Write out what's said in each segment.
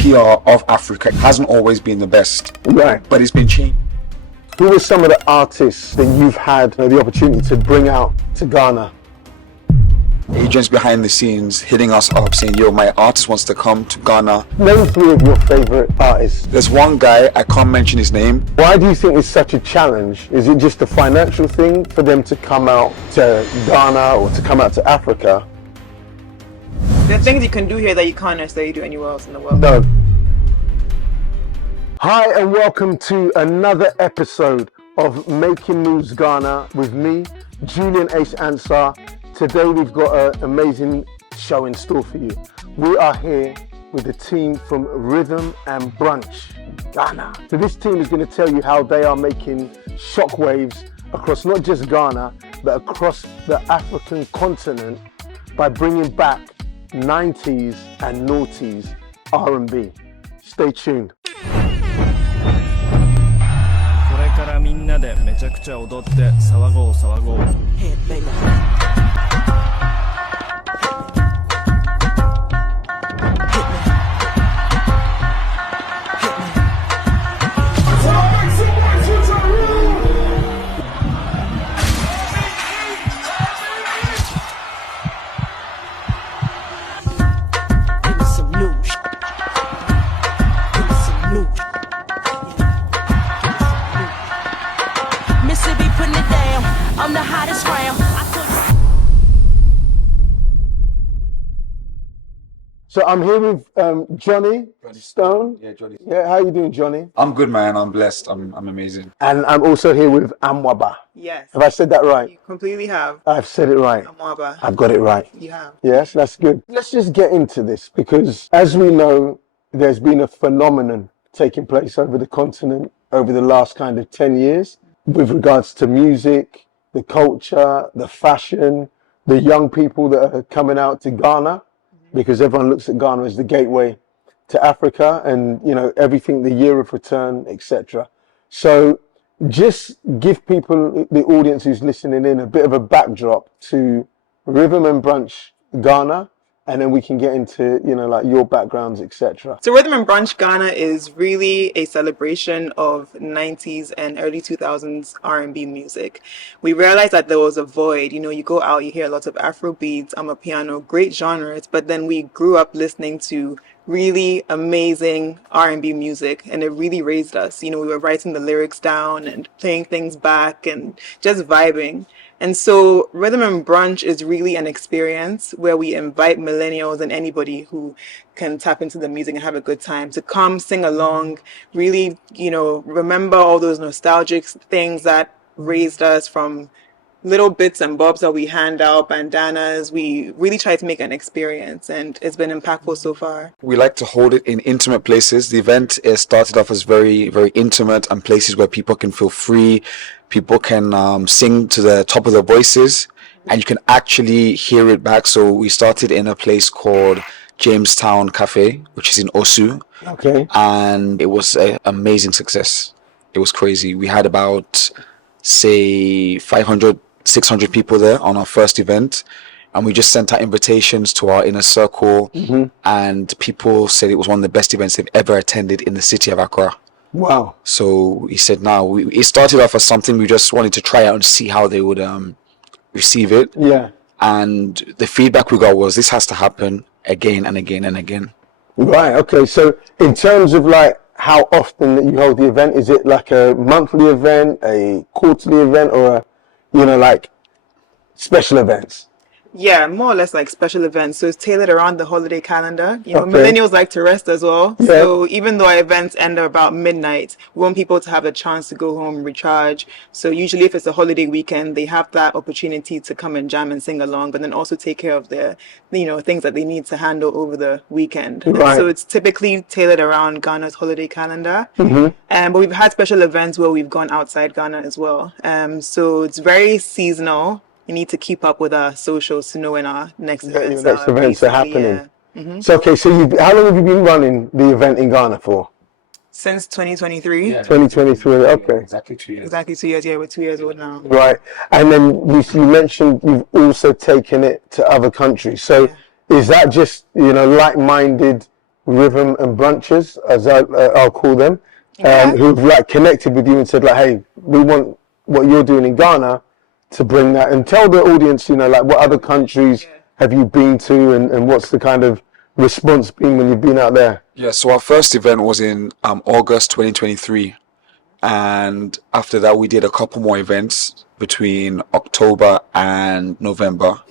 PR of Africa hasn't always been the best. Right. But it's been changed. Who are some of the artists that you've had the opportunity to bring out to Ghana? Agents behind the scenes hitting us up saying, yo, my artist wants to come to Ghana. Name 3 of your favorite artists. There's one guy, I can't mention his name. Why do you think it's such a challenge? Is it just a financial thing for them to come out to Ghana or to come out to Africa? There are things you can do here that you can't necessarily do anywhere else in the world. No. Hi and welcome to another episode of Making Moves Ghana with me, Julian Ansah. Today we've got an amazing show in store for you. We are here with a team from Rhythm and Brunch Ghana. So this team is going to tell you how they are making shockwaves across not just Ghana, but across the African continent by bringing back 90's and noughties R&B. Stay tuned. これからみんなでめちゃくちゃ踊って騒ごう騒ごう So I'm here with Johnny Stone. Yeah, Johnny. Yeah, how you doing, Johnny? I'm good, man. I'm blessed. I'm amazing. And I'm also here with Amwaba. Yes. Have I said that right? You completely have. I've said it right. Amwaba. I've got it right. You have. Yes, that's good. Let's just get into this because as we know, there's been a phenomenon taking place over the continent over the last kind of 10 years with regards to music, the culture, the fashion, the young people that are coming out to Ghana. Because everyone looks at Ghana as the gateway to Africa and, you know, everything, the year of return, etc. So just give people, the audience who's listening in, a bit of a backdrop to Rhythm and Brunch Ghana, and then we can get into, you know, like your backgrounds, etc. So Rhythm and Brunch Ghana is really a celebration of 90s and early 2000s R&B music. We realized that there was a void. You know, you go out, you hear lots of Afro beats, Amapiano, great genres, but then we grew up listening to really amazing R&B music, and it really raised us. You know, we were writing the lyrics down and playing things back and just vibing. And so Rhythm and Brunch is really an experience where we invite millennials and anybody who can tap into the music and have a good time to come sing along, really, you know, remember all those nostalgic things that raised us, from little bits and bobs that we hand out, bandanas. We really try to make an experience, and it's been impactful so far. We like to hold it in intimate places. The event is started off as very, very intimate and places where people can feel free. People can sing to the top of their voices and you can actually hear it back. So we started in a place called Jamestown Cafe, which is in Osu. Okay. And it was an amazing success. It was crazy. We had about, say, 500, 600 people there on our first event. And we just sent out invitations to our inner circle. And people said it was one of the best events they've ever attended in the city of Accra. Wow. So he said, now it started off as something we just wanted to try out and see how they would receive it. Yeah. And the feedback we got was, this has to happen again and again and again. Right. Okay. So in terms of like how often that you hold the event, is it like a monthly event, a quarterly event, or a, you know, like special events? Yeah, more or less like special events. So it's tailored around the holiday calendar. You know, Okay. millennials like to rest as well. Yeah. So even though our events end at about midnight, we want people to have a chance to go home, recharge. So usually if it's a holiday weekend, they have that opportunity to come and jam and sing along, but then also take care of their, you know, things that they need to handle over the weekend. Right. So it's typically tailored around Ghana's holiday calendar. But we've had special events where we've gone outside Ghana as well. So it's very seasonal. You need to keep up with our socials to know when our next events Next events are basically, happening. So okay, so how long have you been running the event in Ghana for? Since 2023. 2023. Okay. Exactly 2 years. Exactly 2 years. Yeah, we're 2 years old now. Right. And then you mentioned you've also taken it to other countries. So is that just, you know, like-minded Rhythm and Brunches, as I'll call them, Yeah. who've like connected with you and said like, hey, we want what you're doing in Ghana to bring that, and tell the audience, you know, like what other countries have you been to, and what's the kind of response been when you've been out there? Yeah, so our first event was in August 2023. And after that, we did a couple more events between October and November.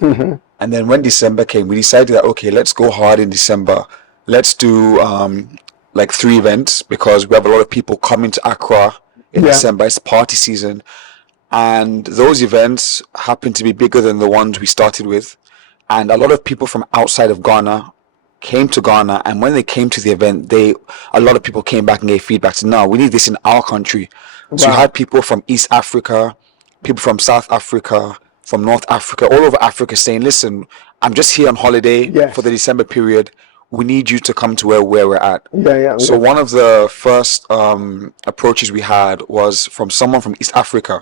And then when December came, we decided that, okay, let's go hard in December. Let's do like 3 events because we have a lot of people coming to Accra in December. It's party season. And those events happen to be bigger than the ones we started with. And a lot of people from outside of Ghana came to Ghana, and when they came to the event, a lot of people came back and gave feedback to, no, we need this in our country. So you had people from East Africa, people from South Africa, from North Africa, all over Africa saying, listen, I'm just here on holiday for the December period. We need you to come to where we're at. So one of the first approaches we had was from someone from East Africa.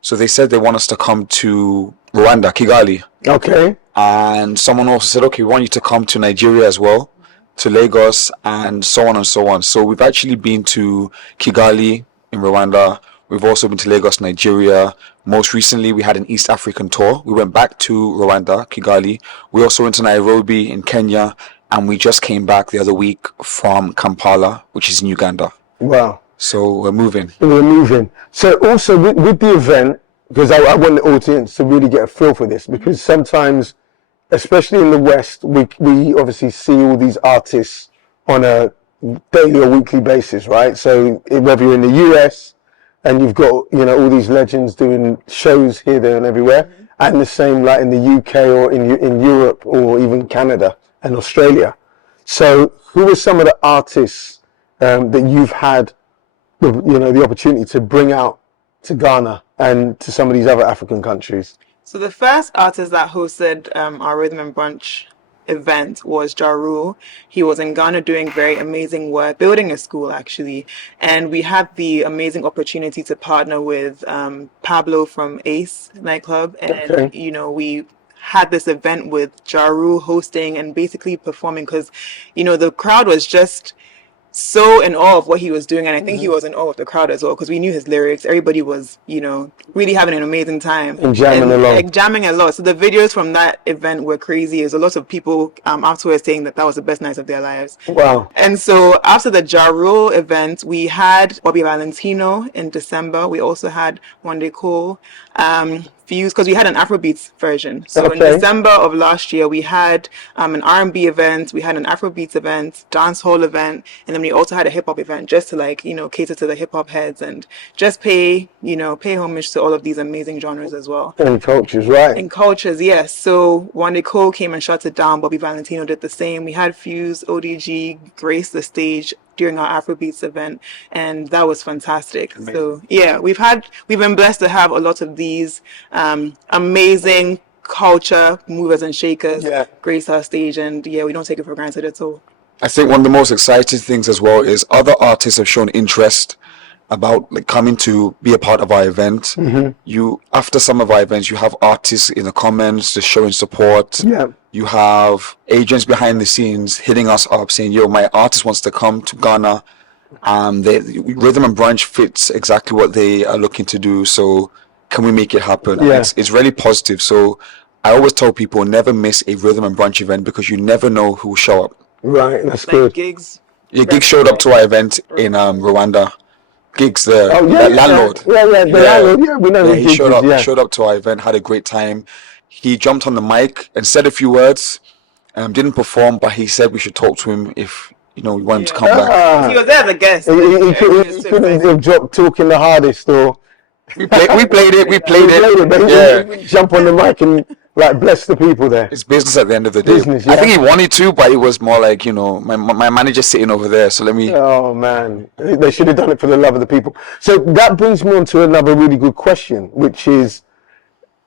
So they said they want us to come to Rwanda, Kigali. Okay. And someone also said, okay, we want you to come to Nigeria as well, to Lagos, and so on and so on. So we've actually been to Kigali in Rwanda. We've also been to Lagos, Nigeria. Most recently, we had an East African tour. We went back to Rwanda, Kigali. We also went to Nairobi in Kenya. And we just came back the other week from Kampala, which is in Uganda. Wow. So we're moving. So also with the event, because I want the audience to really get a feel for this, because sometimes, especially in the West, we obviously see all these artists on a daily or weekly basis, right? So whether you're in the US and you've got, you know, all these legends doing shows here, there and everywhere, and the same like in the UK or in Europe or even Canada and Australia. So who are some of the artists that you've had, you know, the opportunity to bring out to Ghana and to some of these other African countries? So the first artist that hosted our Rhythm and Brunch event was Ja Rule. He was in Ghana doing very amazing work, building a school actually. And we had the amazing opportunity to partner with Pablo from Ace nightclub. And, you know, we had this event with Ja Rule hosting and basically performing because, you know, the crowd was just so in awe of what he was doing, and I think he was in awe of the crowd as well because we knew his lyrics. Everybody was, you know, really having an amazing time and jamming along. Like jamming a lot. So the videos from that event were crazy. There's a lot of people afterwards saying that was the best night of their lives. Wow. And so after the Ja Rule event, we had Bobby Valentino in December. We also had Wande Cole, Fuse, because we had an Afrobeats version. So in December of last year, we had an R&B event, we had an Afrobeats event, dance hall event, and then we also had a hip hop event just to, like, you know, cater to the hip hop heads and just pay homage to all of these amazing genres as well. And cultures, right? And cultures, yes. So Wande Cole came and shut it down. Bobby Valentino did the same. We had Fuse, ODG grace the stage during our Afrobeats event, and that was fantastic. Amazing. So yeah, we've been blessed to have a lot of these amazing culture movers and shakers grace our stage, and yeah, we don't take it for granted at all. I think one of the most exciting things as well is other artists have shown interest about like coming to be a part of our event. You, after some of our events, you have artists in the comments just showing support. You have agents behind the scenes hitting us up saying, yo, my artist wants to come to Ghana. Rhythm and Brunch fits exactly what they are looking to do. So can we make it happen? It's really positive. So I always tell people, never miss a Rhythm and Brunch event because you never know who will show up. Right, that's like good. Gigs. Yeah, Gigs showed up to our event in Rwanda. Gigs, the landlord. Landlord. Yeah, we know who he Gigs showed is, up. He showed up to our event, had a great time. He jumped on the mic and said a few words. Didn't perform, but he said we should talk to him if we want him to come back. He was there as a guest. He couldn't have dropped talking the hardest, or we played it. But he didn't jump on the mic and like bless the people there. It's business at the end of the day. I think he wanted to, but it was more like, my manager's sitting over there, so let me. Oh man, they should have done it for the love of the people. So that brings me on to another really good question, which is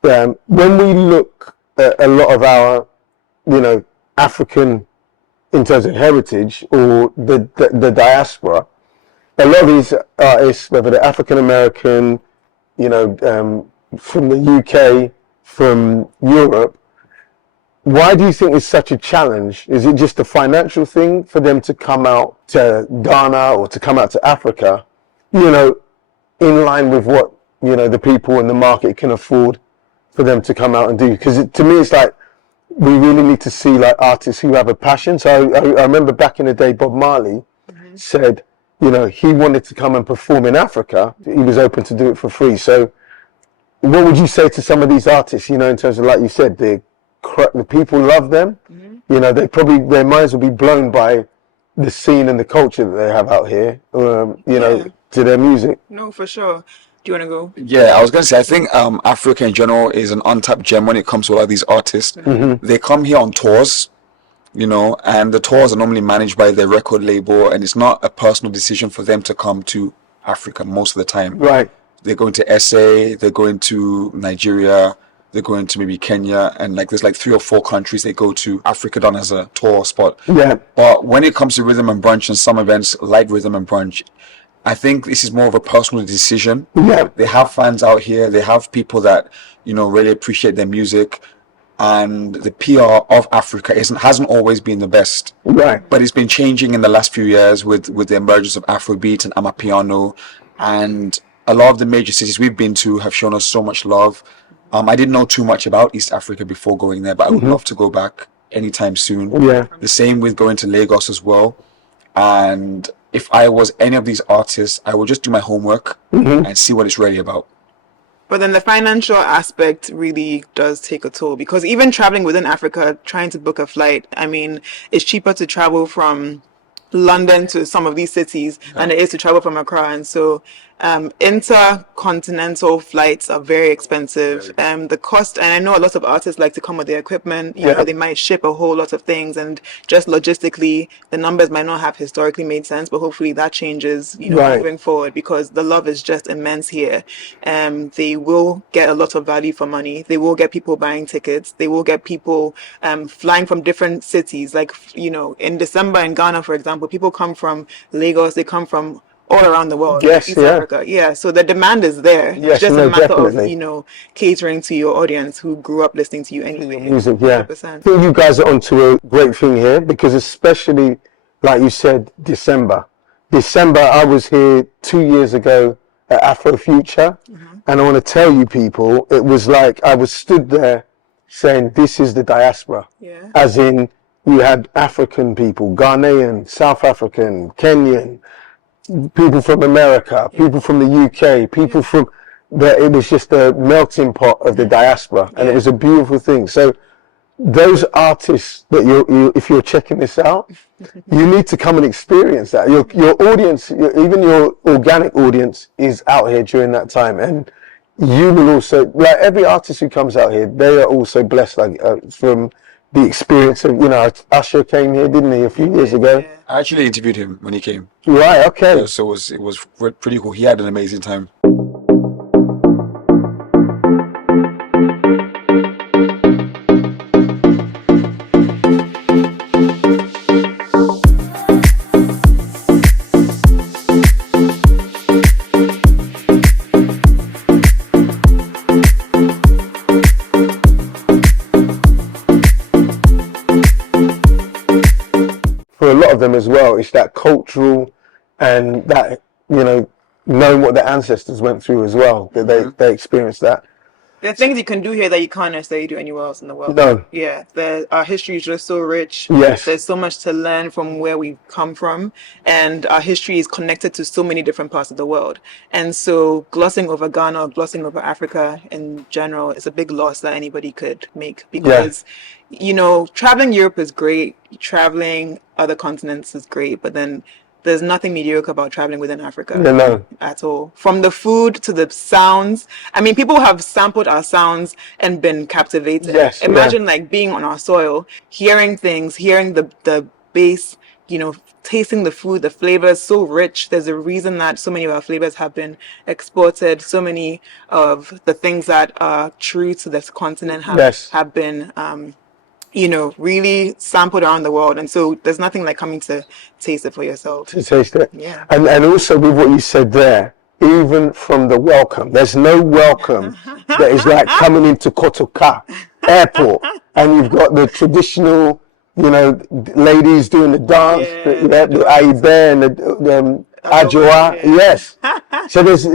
when we look at a lot of our, African, in terms of heritage or the diaspora, a lot of these artists, whether they're African American, from the UK, from Europe, a lot of these artists, especially in the West, why do you think it's such a challenge? Is it just a financial thing for them to come out to Ghana or to come out to Africa, in line with what, the people in the market can afford for them to come out and do? Because to me, it's like, we really need to see like artists who have a passion. So I remember back in the day, Bob Marley said, he wanted to come and perform in Africa. He was open to do it for free. So what would you say to some of these artists, in terms of, like you said, the people love them, their minds will be blown by the scene and the culture that they have out here, to their music. No, for sure. Do you want to go? Yeah, I was going to say, I think Africa in general is an untapped gem when it comes to a lot of these artists. They come here on tours, and the tours are normally managed by their record label, and it's not a personal decision for them to come to Africa most of the time. Right. They're going to SA, they're going to Nigeria, they're going to maybe Kenya, and there's 3 or 4 countries they go to Africa done as a tour spot. Yeah. But when it comes to Rhythm and Brunch and some events like Rhythm and Brunch, I think this is more of a personal decision. Yeah. They have fans out here. They have people that, really appreciate their music. And the PR of Africa hasn't always been the best. Right. But it's been changing in the last few years with the emergence of Afrobeat and Amapiano. And a lot of the major cities we've been to have shown us so much love. I didn't know too much about East Africa before going there, but I would love to go back anytime soon. Yeah. The same with going to Lagos as well. And if I was any of these artists, I would just do my homework and see what it's really about. But then the financial aspect really does take a toll, because even traveling within Africa, trying to book a flight, it's cheaper to travel from London to some of these cities than it is to travel from Accra. And so intercontinental flights are very expensive. The cost, and I know a lot of artists like to come with their equipment, they might ship a whole lot of things, and just logistically the numbers might not have historically made sense, but hopefully that changes moving forward, because the love is just immense here. They will get a lot of value for money. They will get people buying tickets. They will get people flying from different cities, in December in Ghana, for example, people come from Lagos, they come from all around the world. Yes, East Africa. Yeah, so the demand is there. Yes, it's just a matter definitely. of, catering to your audience who grew up listening to you anyway. Music, yeah. 100%. I think you guys are onto a great thing here, because especially, like you said, December, I was here 2 years ago at Afrofuture, and I want to tell you people, it was like I was stood there saying, this is the diaspora. Yeah. As in, you had African people, Ghanaian, South African, Kenyan, people from America, people from the UK, people from it was just a melting pot of the diaspora, and it was a beautiful thing. So those artists that if you're checking this out, you need to come and experience that. Your audience, even your organic audience, is out here during that time, and you will also, like every artist who comes out here, they are also blessed from the experience of, Usher came here, didn't he, a few years ago? Yeah. I actually interviewed him when he came. Right, okay. Yeah, so it was pretty cool. He had an amazing time. For a lot of them as well, it's that cultural and that, knowing what their ancestors went through as well, that they experienced that. There are things you can do here that you can't necessarily do anywhere else in the world. No. Yeah, our history is just so rich. Yes. There's so much to learn from where we come from, and our history is connected to so many different parts of the world. And so glossing over Ghana or glossing over Africa in general is a big loss that anybody could make, because, traveling Europe is great, traveling other continents is great, but then there's nothing mediocre about traveling within Africa at all. From the food to the sounds. People have sampled our sounds and been captivated. Yes, Imagine being on our soil, hearing things, hearing the bass, tasting the food, the flavors, so rich. There's a reason that so many of our flavors have been exported. So many of the things that are true to this continent have been really sampled around the world. And so there's nothing like coming to taste it for yourself. To taste it. Yeah. And also with what you said there, even from the welcome, there's no welcome that is like coming into Kotoka airport and you've got the traditional, ladies doing the dance, the Aibe and the Ajoa. Yeah. Yes. So there's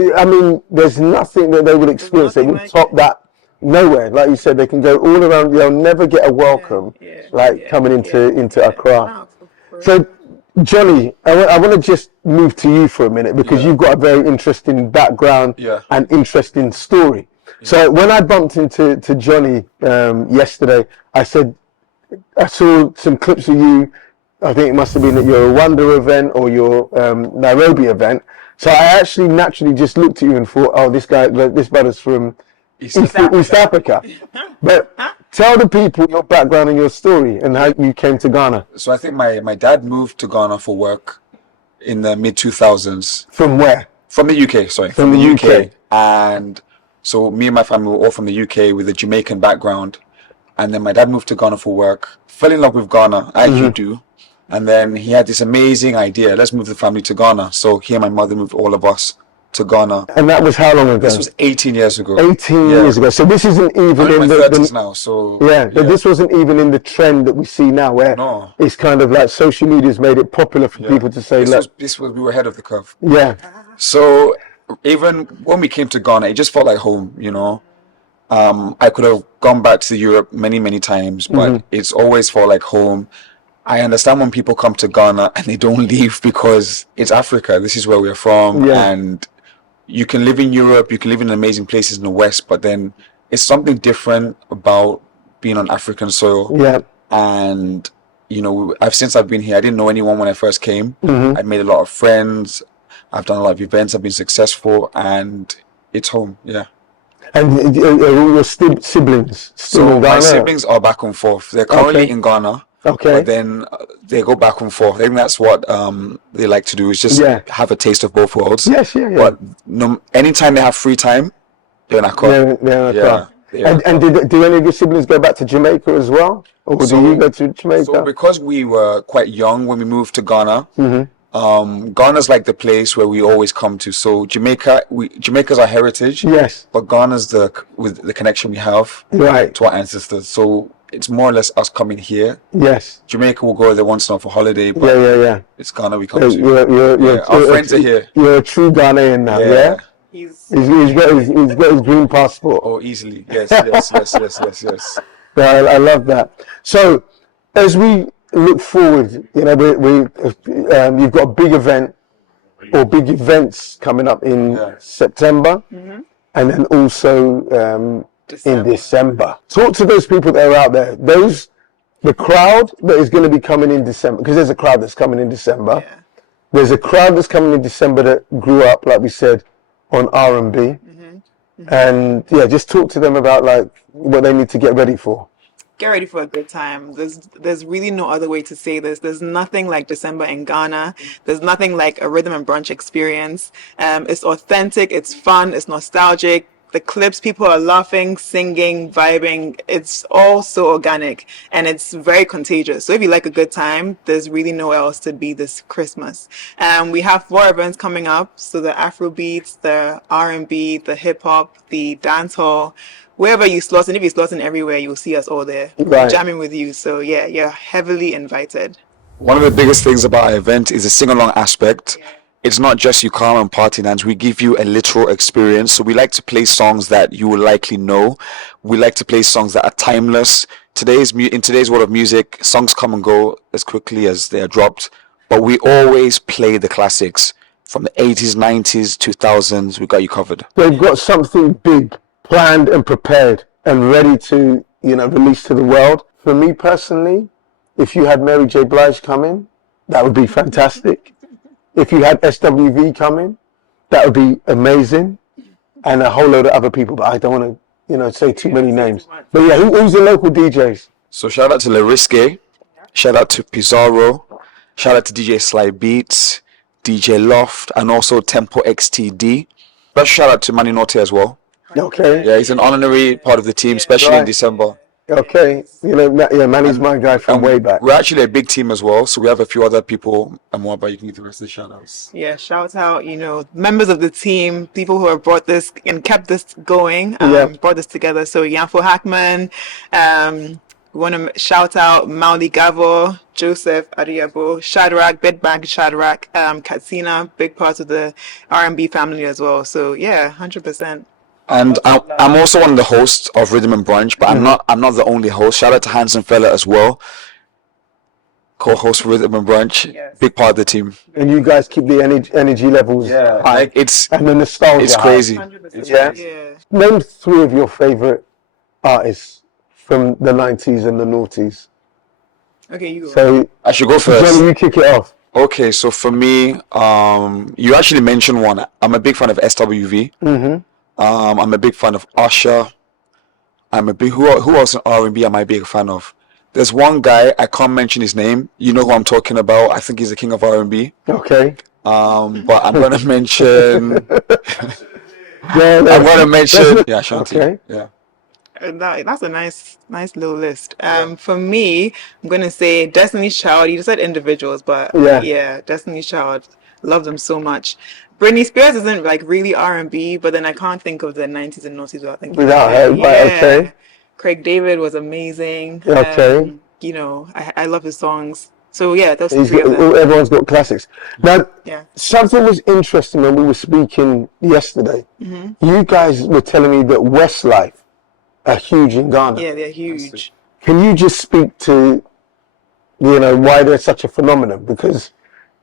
nothing that they would experience that would top that. Nowhere, like you said, they can go all around. They'll never get a welcome coming into Accra. So, Johnny, I want to just move to you for a minute because you've got a very interesting background and interesting story. So when I bumped into Johnny yesterday, I said I saw some clips of you. I think it must have been at your Rwanda event or your Nairobi event. So I actually naturally just looked at you and thought, oh, this brother's from East Africa. But tell the people your background and your story and how you came to Ghana. So I think my dad moved to Ghana for work in the mid 2000s. From where? From the UK, sorry. From the UK. And so me and my family were all from the UK with a Jamaican background. And then my dad moved to Ghana for work, fell in love with Ghana, as you do. And then he had this amazing idea, let's move the family to Ghana. So he and my mother moved all of us to Ghana. And that was how long ago? This was 18 years ago. 18 years ago. So this isn't even in my 30s now. So but this wasn't even in the trend that we see now, where it's kind of like social media's made it popular for people to say, we were ahead of the curve. Yeah. So even when we came to Ghana, it just felt like home, I could have gone back to Europe many, many times, but it's always felt like home. I understand when people come to Ghana and they don't leave because it's Africa. This is where we're from. And you can live in Europe, you can live in amazing places in the West, but then it's something different about being on African soil. Yeah. And, since I've been here, I didn't know anyone when I first came. I made a lot of friends. I've done a lot of events. I've been successful and it's home. Yeah. And are all your siblings still in Ghana? My siblings are back and forth. They're currently in Ghana. Okay. But then they go back and forth. I think that's what they like to do, is just have a taste of both worlds. Yes, yeah. But anytime they have free time, they're in Accra. And do any of your siblings go back to Jamaica as well? Or do you go to Jamaica? So because we were quite young when we moved to Ghana, Ghana's like the place where we always come to. So Jamaica's our heritage. Yes. But Ghana's with the connection we have to our ancestors. So it's more or less us coming here. Yes. Jamaica will go there once in a while for holiday, but it's Ghana we come to. Our friends are here. You're a true Ghanaian now, yeah? He's got his green passport. Oh, easily. Yes. I love that. So, as we look forward, you've got a big event or big events coming up in September, and then also in December. Talk to those people that are out there. The crowd that is going to be coming in December, because there's a crowd that's coming in December. Yeah. There's a crowd that's coming in December that grew up, like we said, on R&B. And just talk to them about like what they need to get ready for. Get ready for a good time. There's really no other way to say this. There's nothing like December in Ghana. There's nothing like a rhythm and brunch experience. It's authentic, it's fun, it's nostalgic. The clips, people are laughing, singing, vibing. It's all so organic and it's very contagious. So if you like a good time, there's really nowhere else to be this Christmas. We have 4 events coming up. So the Afro beats, the R&B, the hip hop, the dancehall. Wherever you slot, and if you slot in everywhere, you'll see us all there jamming with you. So you're heavily invited. One of the biggest things about our event is the sing-along aspect. It's not just you come and party dance. We give you a literal experience. So we like to play songs that you will likely know. We like to play songs that are timeless. In today's world of music, songs come and go as quickly as they are dropped. But we always play the classics from the 80s, 90s, 2000s. We got you covered. They've got something big planned and prepared and ready to, release to the world. For me personally, if you had Mary J. Blige come in, that would be fantastic. If you had SWV come in, that would be amazing. And a whole load of other people, but I don't want to, say too many names. But who's the local DJs? So shout out to Larisque, shout out to Pizarro, shout out to DJ Sly Beats, DJ Loft, and also Tempo XTD. Special shout out to Manny Norte as well. Okay. Yeah, he's an honorary part of the team, especially in December. Okay. Manny's my guy from way back. We're actually a big team as well, so we have a few other people and more, but you can get the rest of the shout outs. Yeah, shout out, members of the team, people who have brought this and kept this going, brought this together. So Yanfo Hackman, We want to shout out Mauli Gavo, Joseph Ariabo, Shadrach, Bedbank Shadrach, Katsina, big part of the R&B family as well. So yeah, 100%. And I'm also one of the hosts of Rhythm and Brunch, but I'm not the only host. Shout out to Hanson Fella as well, co-host Rhythm and Brunch, Yes. big part of the team. And you guys keep the energy levels high. Like it's and the nostalgia it's high. crazy. 100%. Yeah. Yeah. Name 3 of your favorite artists from the 90s and the noughties. Okay, you go. So, I should go first. Johnny, you kick it off. Okay, so for me, you actually mentioned one. I'm a big fan of SWV. I'm a big fan of Usher. I'm a big who else in R&B am I a big fan of? There's one guy, I can't mention his name. You know who I'm talking about. I think he's the king of R&B. Okay. But I'm gonna mention. Yeah, I'm gonna mention. that's- Yeah, Shanti. Okay. Yeah. That's a nice little list. For me, I'm gonna say Destiny's Child. You just said individuals, but Yeah. Destiny's Child. Love them so much. Britney Spears isn't like really R&B, but then I can't think of the 90s and noughties without thinking Without of her, it. right, okay. Craig David was amazing. Okay. You know, I love his songs. So yeah, those He's three of got, them. everyone's got classics. Now, Yeah. something was interesting when we were speaking yesterday. You guys were telling me that Westlife are huge in Ghana. Yeah, they're huge. Can you just speak to, why they're such a phenomenon? Because,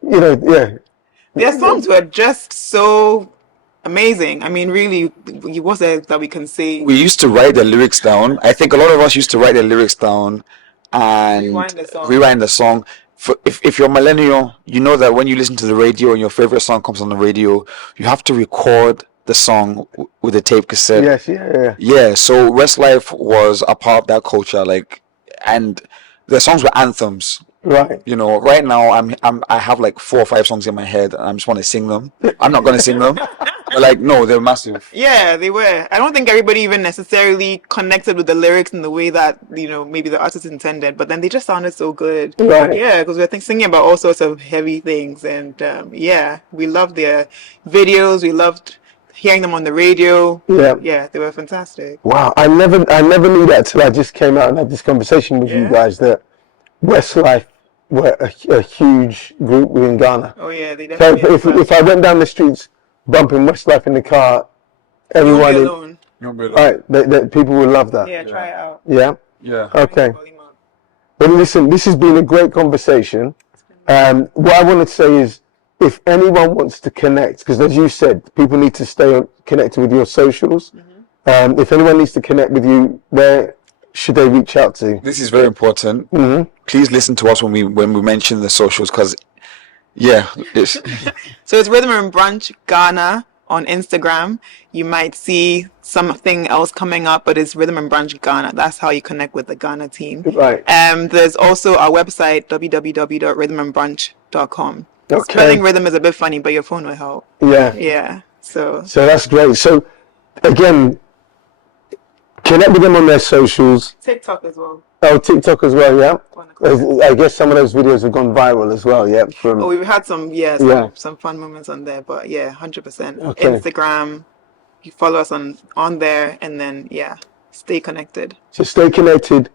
Their songs were just so amazing. I mean, really, what's there that we can say? We used to write the lyrics down. I think a lot of us used to write the lyrics down and Rewind the song. the song. If you're a millennial, you know that when you listen to the radio and your favorite song comes on the radio, you have to record the song with a tape cassette. yes, yeah. Yeah, so Westlife was a part of that culture, and the songs were anthems. Right. Right now I have like 4 or 5 songs in my head, and I just want to sing them. I'm not gonna sing them, but no, they're massive. Yeah, they were. I don't think everybody even necessarily connected with the lyrics in the way that, maybe the artist intended, but then they just sounded so good. Right. Yeah, because we're singing about all sorts of heavy things. And we loved their videos. We loved hearing them on the radio. Yeah. Yeah, they were fantastic. Wow, I never knew that till I just came out and had this conversation with you guys that Westlife were a huge group in Ghana. Oh, yeah, they So definitely if I went down the streets bumping Westlife in the car, You won't everyone, be alone. right, people would love that. Yeah, try it out. Yeah. Yeah. Okay. Volume up. But listen, this has been a great conversation. What I want to say is, if anyone wants to connect, because as you said, people need to stay connected with your socials. If anyone needs to connect with you, where should they reach out to? This is very important. Please listen to us when we mention the socials, because it's So it's Rhythm and Brunch Ghana on Instagram. You might see something else coming up, but it's Rhythm and Brunch Ghana. That's how you connect with the Ghana team. Right. There's also our website, www.rhythmandbrunch.com. Okay. Spelling rhythm is a bit funny, but your phone will help. Yeah. Yeah. So that's great. So again, connect with them on their socials. TikTok as well. Oh, TikTok as well, yeah. I guess some of those videos have gone viral as well, yeah. Oh, we've had some fun moments on there, but 100%. Okay. Instagram, you follow us on there, and then stay connected. So stay connected.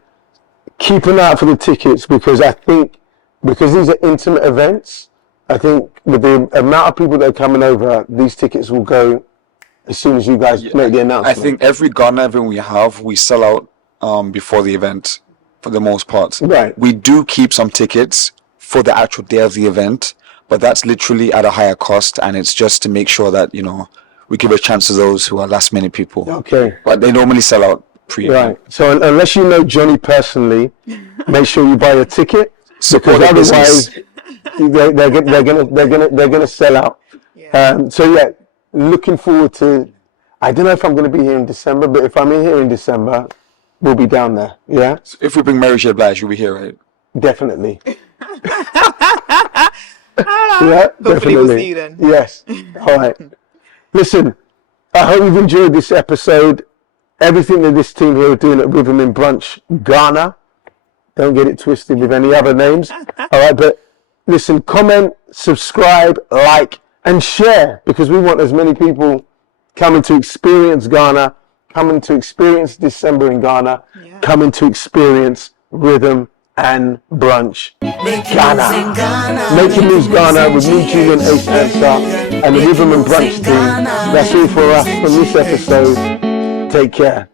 Keep an eye out for the tickets, because I think because these are intimate events, I think with the amount of people that are coming over, these tickets will go as soon as you guys make the announcement. I think every Ghana event we sell out before the event for the most part. Right. We do keep some tickets for the actual day of the event, but that's literally at a higher cost, and it's just to make sure that we give a chance to those who are last minute people. Okay. But they normally sell out pre-event. Right. So unless you know Johnny personally, make sure you buy a ticket, Support because the otherwise business. they're gonna sell out. Looking forward to. I don't know if I'm going to be here in December, but if I'm in here in December, we'll be down there. Yeah, If we bring Mary J. Blige, you'll be here, right? definitely. Hopefully we'll see you then. Yes. All right. Listen, I hope you've enjoyed this episode. Everything that this team here are doing at Rhythm and Brunch Ghana. Don't get it twisted with any other names. All right, but listen, comment, subscribe, like, and share, because we want as many people coming to experience Ghana, coming to experience December in Ghana, coming to experience Rhythm and Brunch Ghana. Making Moves Ghana with me, Julian Ansah, and the Rhythm and Brunch team. That's all for us from this episode. Take care.